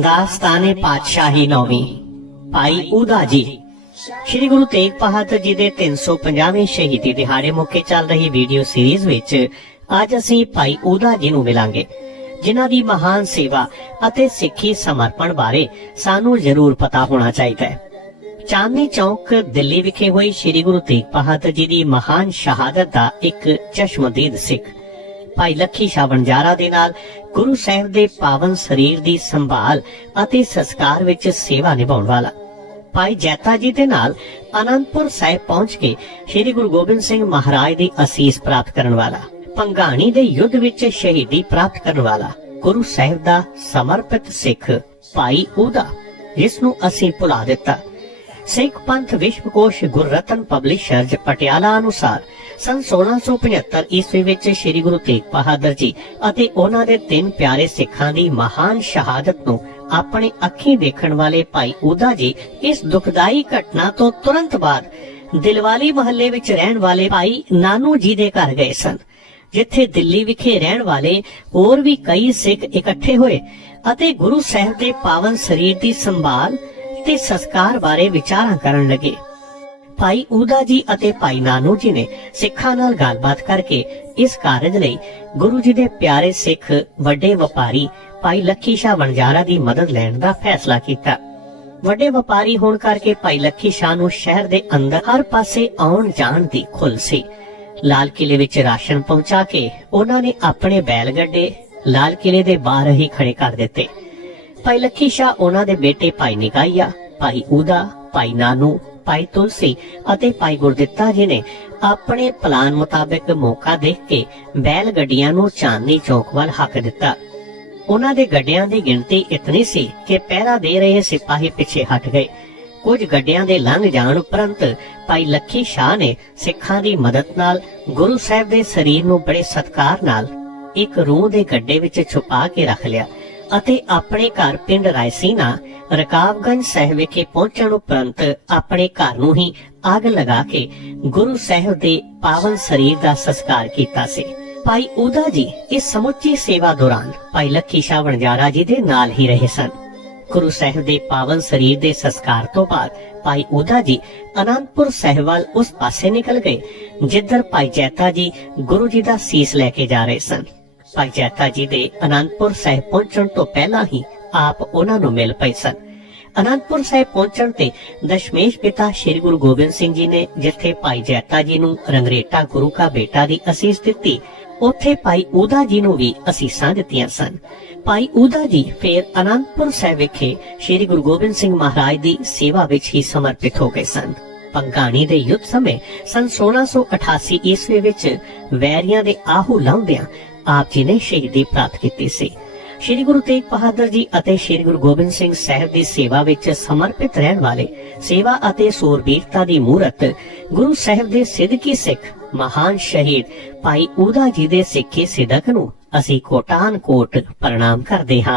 ਦਾਸਤਾਨੇ ਪਾਤਸ਼ਾਹੀ ਨੌਵੀਂ, ਭਾਈ ਉਦਾ ਜੀ। ਸ਼੍ਰੀ ਗੁਰੂ ਤੇਗ ਬਹਾਦਰ ਜੀ ਦੇ 350ਵੇਂ ਸ਼ਹੀਦੀ ਦਿਹਾੜੇ ਮੌਕੇ ਚੱਲ ਰਹੀ ਵੀਡੀਓ ਸੀਰੀਜ਼ ਵਿੱਚ ਅੱਜ ਅਸੀਂ ਭਾਈ ਉਦਾ ਜੀ ਨੂੰ ਮਿਲਾਂਗੇ, ਜਿਨ੍ਹਾਂ ਦੀ ਮਹਾਨ ਸੇਵਾ ਅਤੇ ਸਿੱਖੀ ਸਮਰਪਣ ਬਾਰੇ ਸਾਨੂੰ ਜ਼ਰੂਰ ਪਤਾ ਹੋਣਾ ਚਾਹੀਦਾ ਹੈ। ਚਾਂਦਨੀ ਚੌਕ, ਦਿੱਲੀ ਵਿਖੇ ਹੋਈ ਸ਼੍ਰੀ ਗੁਰੂ ਤੇਗ ਬਹਾਦਰ ਜੀ ਦੀ ਮਹਾਨ ਸ਼ਹਾਦਤ ਦਾ ਇੱਕ ਚਸ਼ਮਦੀਦ ਸਿੱਖ, ਭਾਈ ਲੱਖੀ ਸ਼ਾਹ ਵਣਜਾਰਾ ਦੇ ਨਾਲ ਗੁਰੂ ਸਾਹਿਬ ਦੇ ਪਾਵਨ ਸਰੀਰ ਦੀ ਸੰਭਾਲ ਅਤੇ ਸੰਸਕਾਰ ਵਿੱਚ ਸੇਵਾ ਨਿਭਾਉਣ ਵਾਲਾ। ਭਾਈ ਜੈਤਾ ਜੀ ਦੇ ਨਾਲ ਅਨੰਦਪੁਰ ਸਾਹਿਬ ਪਹੁੰਚ ਕੇ ਸ੍ਰੀ ਗੁਰੂ ਗੋਬਿੰਦ ਸਿੰਘ ਮਹਾਰਾਜ ਦੀ ਅਸੀਸ ਪ੍ਰਾਪਤ ਕਰਨ ਵਾਲਾ, ਪੰਗਾਣੀ ਦੇ ਯੁੱਧ ਵਿੱਚ ਸ਼ਹੀਦੀ ਪ੍ਰਾਪਤ ਕਰਨ ਵਾਲਾ ਗੁਰੂ ਸਾਹਿਬ ਦਾ ਸਮਰਪਿਤ ਸਿੱਖ ਭਾਈ ਉਹਦਾ ਜਿਸ ਨੂੰ ਅਸੀਂ ਭੁਲਾ ਦਿੱਤਾ। ਸਿੱਖ ਪੰਥ ਵਿਸ਼ਵਕੋਸ਼ ਗੁਰਰਤਨ ਪਬਲਿਸ਼ਰਜ਼ ਪਟਿਆਲਾ ਅਨੁਸਾਰ ਸਨ 1675 ਈਸਵੀ ਵਿੱਚ ਸ੍ਰੀ ਗੁਰੂ ਤੇਗ ਬਹਾਦਰ ਜੀ ਅਤੇ ਉਹਨਾਂ ਦੇ ਤਿੰਨ ਪਿਆਰੇ ਸਿੱਖਾਂ ਦੀ ਮਹਾਨ ਸ਼ਹਾਦਤ ਨੂੰ ਆਪਣੇ ਅੱਖੀਂ ਦੇਖਣ ਵਾਲੇ ਭਾਈ ਉਦਾ ਜੀ ਇਸ ਦੁਖਦਾਈ ਘਟਨਾ ਤੋਂ ਤੁਰੰਤ ਬਾਅਦ ਦਿਲਵਾਲੀ ਮਹੱਲੇ ਵਿੱਚ ਰਹਿਣ ਵਾਲੇ ਭਾਈ ਨਾਨੂ ਜੀ ਦੇ ਘਰ ਗਏ ਸਨ, ਜਿੱਥੇ ਦਿੱਲੀ ਵਿਖੇ ਰਹਿਣ ਵਾਲੇ ਹੋਰ ਵੀ ਕਈ ਸਿੱਖ ਇਕੱਠੇ ਹੋਏ ਅਤੇ ਗੁਰੂ ਸਾਹਿਬ ਦੇ ਪਾਵਨ ਸਰੀਰ ਦੀ ਸੰਭਾਲ ਤੇ ਸੰਸਕਾਰ ਬਾਰੇ ਵਿਚਾਰਾਂ ਕਰਨ ਲੱਗੇ। ਭਾਈ ਊਦਾ ਜੀ ਅਤੇ ਭਾਈ ਨਾਨੂ ਜੀ ਨੇ ਸਿੱਖਾਂ ਨਾਲ ਗੱਲਬਾਤ ਕਰਕੇ ਇਸ ਕਾਰਜ ਲਈ ਗੁਰੂ ਜੀ ਦੇ ਪਿਆਰੇ ਸਿੱਖ ਵੱਡੇ ਵਪਾਰੀ ਭਾਈ ਲੱਖੀ ਸ਼ਾਹ ਵਣਜਾਰਾ ਦੀ ਮਦਦ ਲੈਣ ਦਾ ਫੈਸਲਾ ਕੀਤਾ। ਵੱਡੇ ਵਪਾਰੀ ਹੋਣ ਕਰਕੇ ਭਾਈ ਲੱਖੀ ਸ਼ਾਹ ਨੂੰ ਸ਼ਹਿਰ ਦੇ ਅੰਦਰ ਹਰ ਪਾਸੇ ਆਉਣ ਜਾਣ ਦੀ ਖੁੱਲ ਸੀ। ਲਾਲ ਕਿਲੇ ਵਿੱਚ ਰਾਸ਼ਨ ਪਹੁੰਚਾ ਕੇ ਉਹਨਾਂ ਨੇ ਆਪਣੇ ਬੈਲ ਗੱਡੇ ਲਾਲ ਕਿਲੇ ਦੇ ਬਾਹਰ ਹੀ ਖੜੇ ਕਰ ਦਿੱਤੇ। ਭਾਈ ਲੱਖੀ ਸ਼ਾਹ, ਉਹਨਾਂ ਦੇ ਬੇਟੇ ਭਾਈ ਨਿਕਾਈਆ ਭਾਈ ਊਦਾ ਭਾਈ ਨਾਨੂ, ਭਾਈ ਤੁਲਸੀ ਅਤੇ ਭਾਈ ਗੁਰਦਿੱਤਾ ਜੀ ਨੇ ਆਪਣੇ ਪਲਾਨ ਮੁਤਾਬਕ ਮੌਕਾ ਦੇਖ ਕੇ ਬੈਲ ਗੱਡੀਆਂ ਨੂੰ ਚਾਂਦਨੀ ਚੌਕ ਵੱਲ ਹੱਕ ਦਿੱਤਾ। ਉਹਨਾਂ ਦੇ ਗੱਡਿਆਂ ਦੀ ਗਿਣਤੀ ਇਤਨੀ ਸੀ ਕਿ ਪਹਿਰਾ ਦੇ ਰਹੇ ਸਿਪਾਹੀ ਪਿੱਛੇ ਹਟ ਗਏ। ਕੁਝ ਗੱਡਿਆਂ ਦੇ ਲੰਘ ਜਾਣ ਉਪਰੰਤ ਭਾਈ ਲੱਖੀ ਸ਼ਾਹ ਨੇ ਸਿੱਖਾਂ ਦੀ ਮਦਦ ਨਾਲ ਗੁਰੂ ਸਾਹਿਬ ਦੇ ਸਰੀਰ ਨੂੰ ਬੜੇ ਸਤਕਾਰ ਨਾਲ ਇੱਕ ਰੂਹ ਦੇ ਗੱਡੇ ਵਿੱਚ ਛੁਪਾ ਕੇ ਰੱਖ ਲਿਆ। ਅਤੇ ਆਪਣੇ ਘਰ ਪਿੰਡ ਰਾਇਸੀਨਾ ਰਕਾਬਗੰਜ ਸਾਹਿਬ ਵਿਖੇ ਪਹੁੰਚਣ ਉਪਰੰਤ ਆਪਣੇ ਘਰ ਨੂੰ ਹੀ ਅੱਗ ਲਗਾ ਕੇ ਗੁਰੂ ਸਾਹਿਬ ਦੇ ਪਾਵਨ ਸਰੀਰ ਦਾ ਸੰਸਕਾਰ ਕੀਤਾ ਸੀ। ਭਾਈ ਉਦਾ ਜੀ ਇਸ ਸਮੁੱਚੀ ਸੇਵਾ ਦੌਰਾਨ ਭਾਈ ਲੱਖੀ ਸ਼ਾਹ ਵਣਜਾਰਾ ਜੀ ਦੇ ਨਾਲ ਹੀ ਰਹੇ ਸਨ। ਗੁਰੂ ਸਾਹਿਬ ਦੇ ਪਾਵਨ ਸਰੀਰ ਦੇ ਸੰਸਕਾਰ ਤੋਂ ਬਾਅਦ ਭਾਈ ਉਦਾ ਜੀ ਅਨੰਦਪੁਰ ਸਾਹਿਬ ਵੱਲ ਉਸ ਪਾਸੇ ਨਿਕਲ ਗਏ, ਜਿੱਧਰ ਭਾਈ ਜੈਤਾ ਜੀ ਗੁਰੂ ਜੀ ਦਾ ਸੀਸ ਲੈ ਕੇ ਜਾ ਰਹੇ ਸਨ। ਭਾਈ ਜੀ ਦੇ ਅਨੰਦਪੁਰ ਸਾਹਿਬ ਪਹੁੰਚਣ ਤੋਂ ਪਹਿਲਾਂ ਹੀ ਆਪ ਉਹਨਾਂ ਨੂੰ ਮਿਲ ਪਏ ਸਨ। ਅਨੰਦਪੁਰ ਸਾਹਿਬ ਪਹੁੰਚਣ ਤੇ ਦਸ਼ਮੇਸ਼ ਪਿਤਾ ਸ੍ਰੀ ਗੁਰੂ ਗੋਬਿੰਦ ਸਿੰਘ ਜੀ ਨੇ ਜਿੱਥੇ ਭਾਈ ਜੈਤਾ ਜੀ ਨੂੰ ਰੰਗਰੇਟਾ ਗੁਰੂ ਕਾ ਬੇਟਾ ਦੀ ਅਸੀਸ ਦਿੱਤੀ, ਉੱਥੇ ਭਾਈ ਊਦਾ ਜੀ ਨੂੰ ਵੀ ਅਸੀਸਾਂ ਦਿੱਤੀਆਂ ਸਨ। ਭਾਈ ਊਦਾ ਜੀ ਫਿਰ ਅਨੰਦਪੁਰ ਸਾਹਿਬ ਵਿਖੇ ਸ੍ਰੀ ਗੁਰੂ ਗੋਬਿੰਦ ਸਿੰਘ ਮਹਾਰਾਜ ਦੀ ਸੇਵਾ ਵਿੱਚ ਹੀ ਸਮਰਪਿਤ ਹੋ ਗਏ ਸਨ। ਪੰਗਾਣੀ ਦੇ ਯੁੱਧ ਸਮੇਂ ਸਨ 1688 ਈਸਵੀ ਵਿੱਚ ਵੈਰੀਆਂ ਦੇ ਆਹੂ ਲਾਉਂਦਿਆਂ ਆਪ ਜੀ ਨੇ ਸ਼ਹੀਦੀ ਪ੍ਰਾਪਤ ਕੀਤੀ ਸੀ। ਸ਼੍ਰੀ ਗੁਰੂ ਤੇਗ ਬਹਾਦਰ ਜੀ ਅਤੇ ਸ਼੍ਰੀ ਗੁਰੂ ਗੋਬਿੰਦ ਸਿੰਘ ਸਾਹਿਬ ਦੀ ਸੇਵਾ ਵਿੱਚ ਸਮਰਪਿਤ ਰਹਿਣ ਵਾਲੇ ਸੇਵਾ ਅਤੇ ਸੂਰਬੀਰਤਾ ਦੀ ਮੂਰਤ ਗੁਰੂ ਸਾਹਿਬ ਦੇ ਸਿੱਧਕੀ ਸਿੱਖ ਮਹਾਨ ਸ਼ਹੀਦ ਭਾਈ ਊਦਾ ਜੀ ਦੇ ਸਿੱਖੀ ਸਿਦਕ ਨੂੰ ਅਸੀਂ ਕੋਟਾਨ ਕੋਟ ਪ੍ਰਣਾਮ ਕਰਦੇ ਹਾਂ।